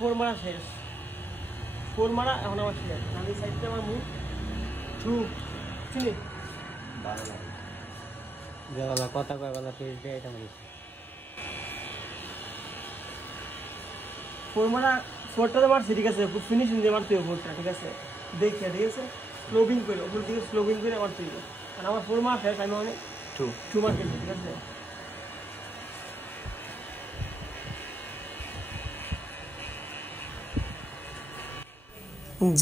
Four মারা শেষ, four মারা এখন আমার শেষ। আমি সাইডটা আমার মুখ টু চিনি কথা কয় বলা পেজ দিয়ে এটা মানে ফোর মারা ফোরটাতে মারছি, ঠিক আছে, ফিনিশিং দিয়ে মারতে হবে ফোরটা, ঠিক আছে, দেখে, ঠিক আছে, স্লোবিং করে ওপর দিকে স্লোবিং করে মারতে হবে। আর আমার ফোর মারা শেষ, আমি অনেক টু মার খেলছি, ঠিক আছে।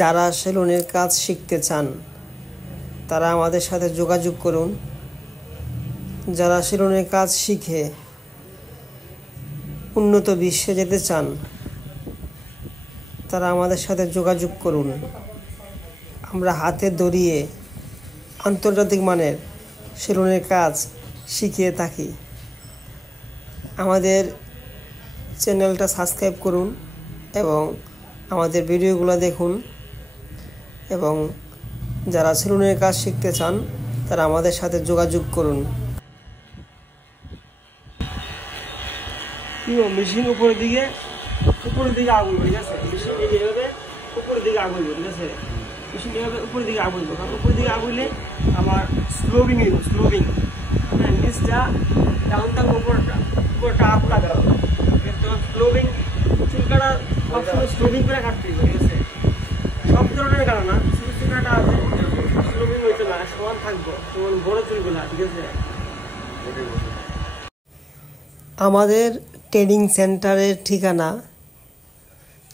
যারা সেলুনের কাজ শিখতে চান তারা আমাদের সাথে যোগাযোগ করুন। যারা সেলুনের কাজ শিখে উন্নত বিশ্বে যেতে চান তারা আমাদের সাথে যোগাযোগ করুন। আমরা হাতে ধরিয়ে আন্তর্জাতিক মানের সেলুনের কাজ শিখিয়ে থাকি। আমাদের চ্যানেলটা সাবস্ক্রাইব করুন এবং আমাদের ভিডিওগুলো দেখুন। এবং যারা সেলুনের কাজ শিখতে চান তারা আমাদের সাথে যোগাযোগ করুন। মেশিন উপরের দিকে আগুন, ঠিক আছে, মেশিন এইভাবে উপরের দিকে আগুন, ঠিক আছে, মেশিন এইভাবে উপরের দিকে আগুন, কারণ উপরের দিকে আগুনলে আমার স্লোবিং হ্যাঁ, নিচটা ডাউন থাকবে, উপরটা আপ লাগা হবে। কিন্তু স্লোবিং চুলকাটা সবসময় স্লোবিং করে কাটতে হবে, ঠিক আছে, সব ধরনের কাটা না, ছোটো চুলকাটা আছে স্লোবিং হইতে না, সমান থাকবো, যেমন বড় চুলগুলা, ঠিক আছে। আমাদের ট্রেনিং সেন্টারের ঠিকানা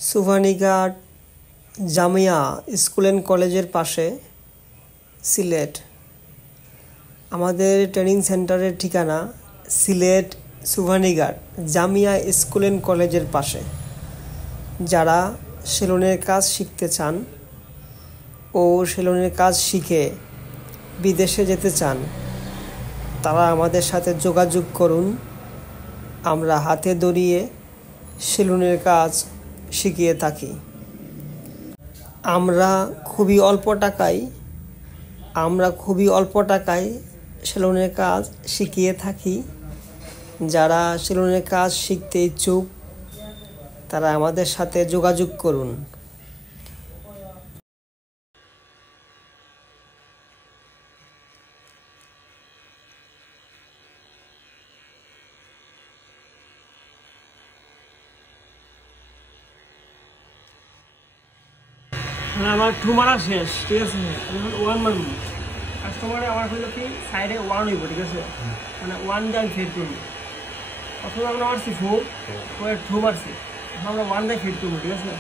সুভানীঘাট জামিয়া স্কুল অ্যান্ড কলেজের পাশে, সিলেট। আমাদের ট্রেনিং সেন্টারের ঠিকানা সিলেট সুভানীঘাট জামিয়া স্কুল অ্যান্ড কলেজের পাশে। যারা সেলুনের কাজ শিখতে চান ও সেলুনের কাজ শিখে বিদেশে যেতে চান তারা আমাদের সাথে যোগাযোগ করুন। আমরা হাতে ধরিয়ে সেলুনের কাজ শিখিয়ে থাকি। আমরা খুবই অল্প টাকায় সেলুনের কাজ শিখিয়ে থাকি। যারা সেলুনের কাজ শিখতে ইচ্ছুক তারা আমাদের সাথে যোগাযোগ করুন। আমার টু মারা শেষ, ঠিক আছে, আমি ওয়ান মারব। কাস্টমারে আমার হইলো কি সাইডে ওয়ান হইব, ঠিক আছে, মানে ওয়ান দিয়ে আমি ফেড করবো। প্রথমে আমরা মারছি ফোর, পরে টু মারছি, এখন আমরা ওয়ান দিয়ে ফেড করবো, ঠিক আছে।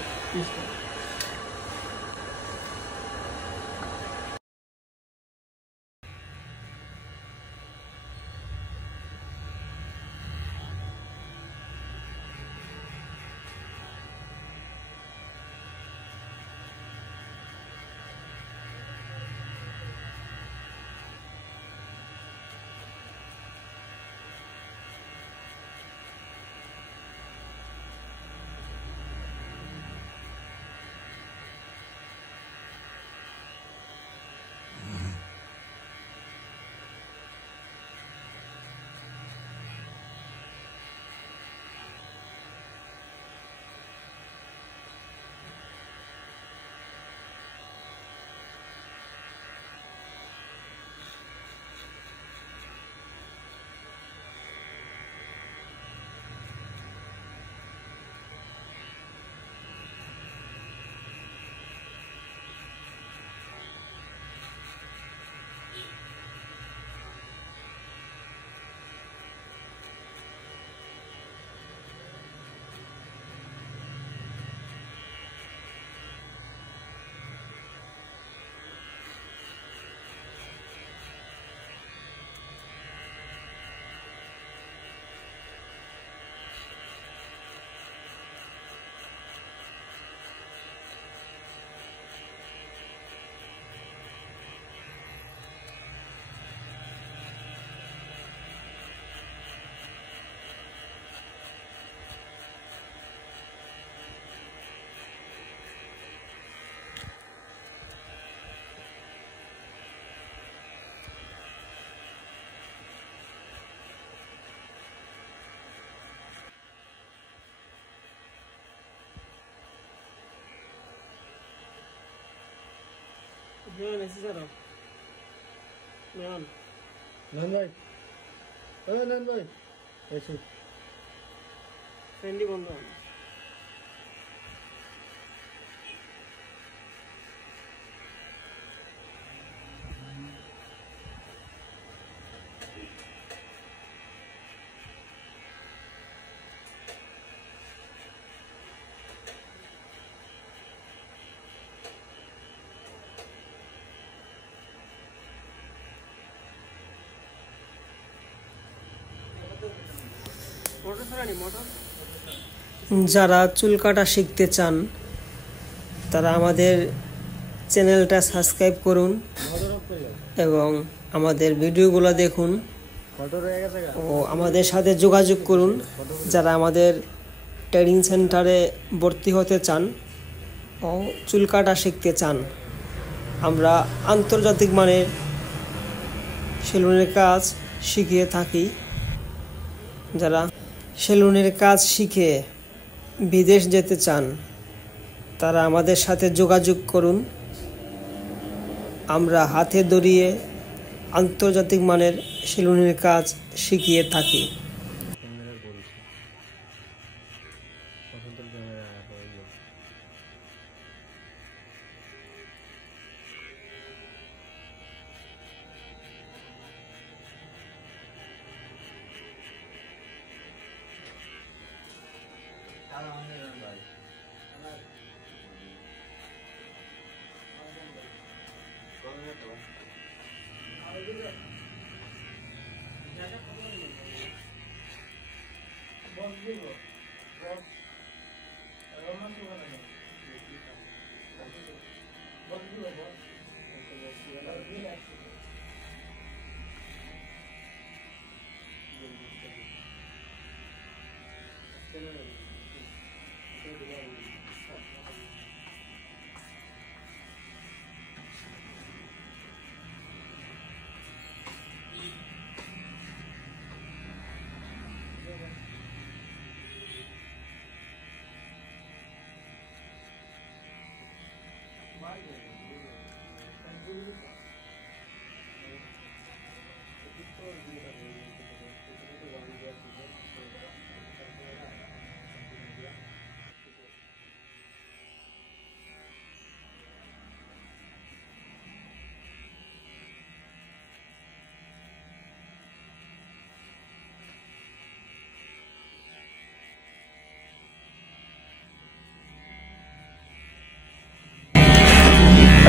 মেয়ন এসে স্যার মেয়ন নন ভাই নন ভাই এসো ফ্রেন্ডলি বন্ধু যারা চুল কাটা শিখতে চান তারা আমাদের চ্যানেলটা সাবস্ক্রাইব করুন এবং আমাদের ভিডিওগুলো দেখুন ও আমাদের সাথে যোগাযোগ করুন। যারা আমাদের ট্রেনিং সেন্টারে ভর্তি হতে চান ও চুল কাটা শিখতে চান, আমরা আন্তর্জাতিক মানের সেলুনের কাজ শিখিয়ে থাকি। যারা সেলুনের কাজ শিখে বিদেশ যেতে চান তারা আমাদের সাথে যোগাযোগ করুন। আমরা হাতে ধরিয়ে আন্তর্জাতিক মানের সেলুনের কাজ শিখিয়ে থাকি।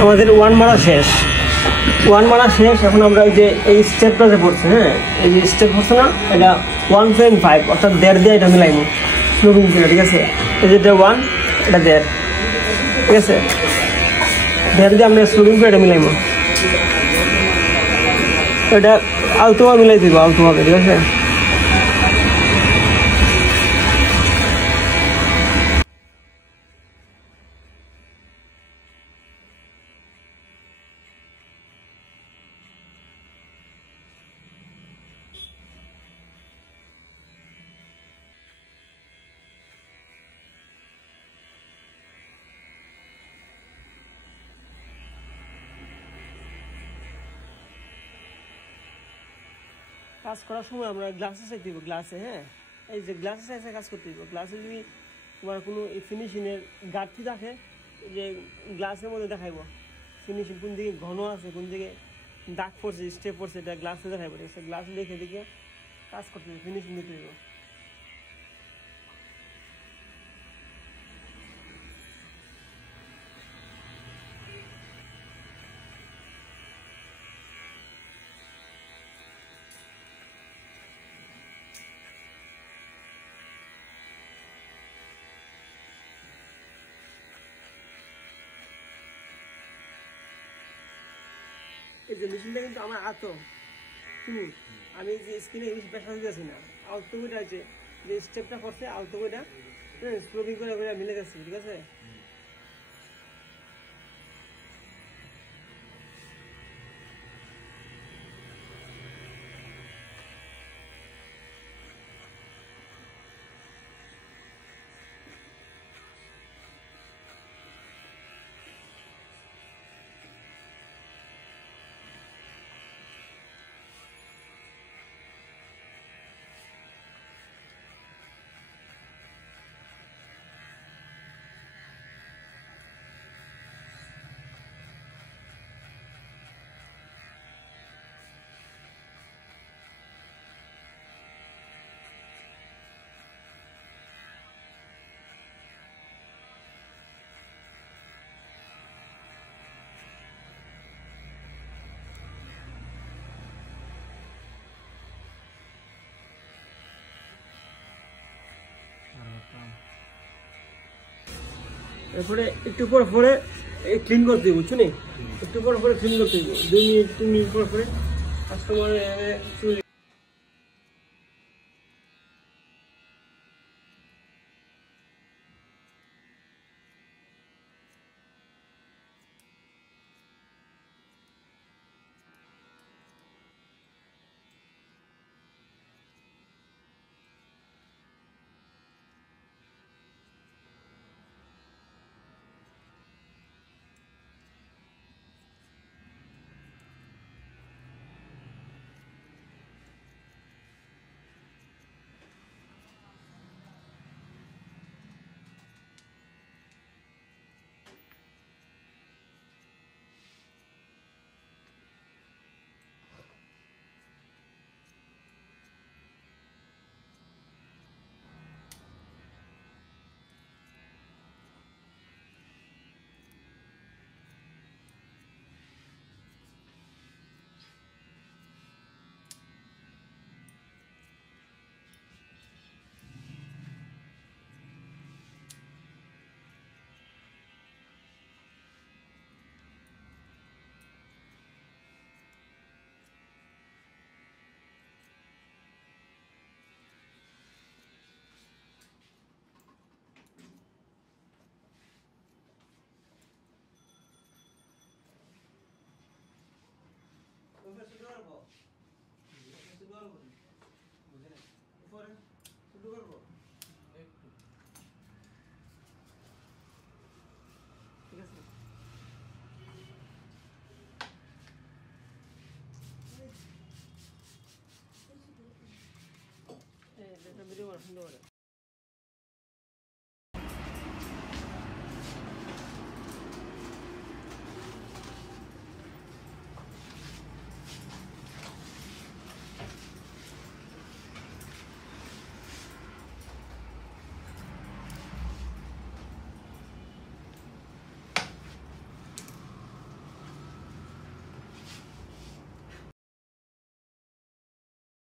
আমাদের ওয়ান মারা শেষ, এখন আমরা এই স্টেপটা যে পড়ছে, হ্যাঁ এই যে স্টেপ পড়ছে না, এটা 1.5 অর্থাৎ 1.5 দিয়ে এটা মিলাইব স্লোপিং করে, ঠিক আছে। এই যেটা 1 এটা 1.5, ঠিক আছে, 1.5 দিয়ে আমরা স্লোপিং করে এটা মিলাইব, এটা আলতোভাবে মিলাই দিব, আলতোভাবে, ঠিক আছে। কাজ করার সময় আমরা গ্লাসে চাইতে দিব, গ্লাসে, হ্যাঁ এই যে গ্লাসে চাইছে কাজ করতে দিব। গ্লাসে যদি তোমার কোনো ফিনিশিংয়ের ঘাটতি থাকে, যে গ্লাসের মধ্যে দেখাইব ফিনিশিং কোন দিকে ঘন আছে, কোন দিকে দাগ পড়ছে, স্টেপ পড়ছে, এটা গ্লাসে দেখাইব, ঠিক আছে। গ্লাসে দেখে দেখে কাজ করতে দিব, ফিনিশিং দিতে দিব। এই যে মেশিনটা কিন্তু আমার আতো আমি যে স্ক্রিনে পেশা দিতেছি না, আলতো করে আছে যে স্টেপটা করছে, আলতো করে স্লোপিং করে মিলে গেছে, ঠিক আছে। এরপরে একটু পরে ক্লিন করতে হবে, বুঝছো নি? একটু পরে ক্লিন করতে হবে, 2 মিনিট 3 মিনিট পরে কাস্টমার চুল ভিডিও সুন্দর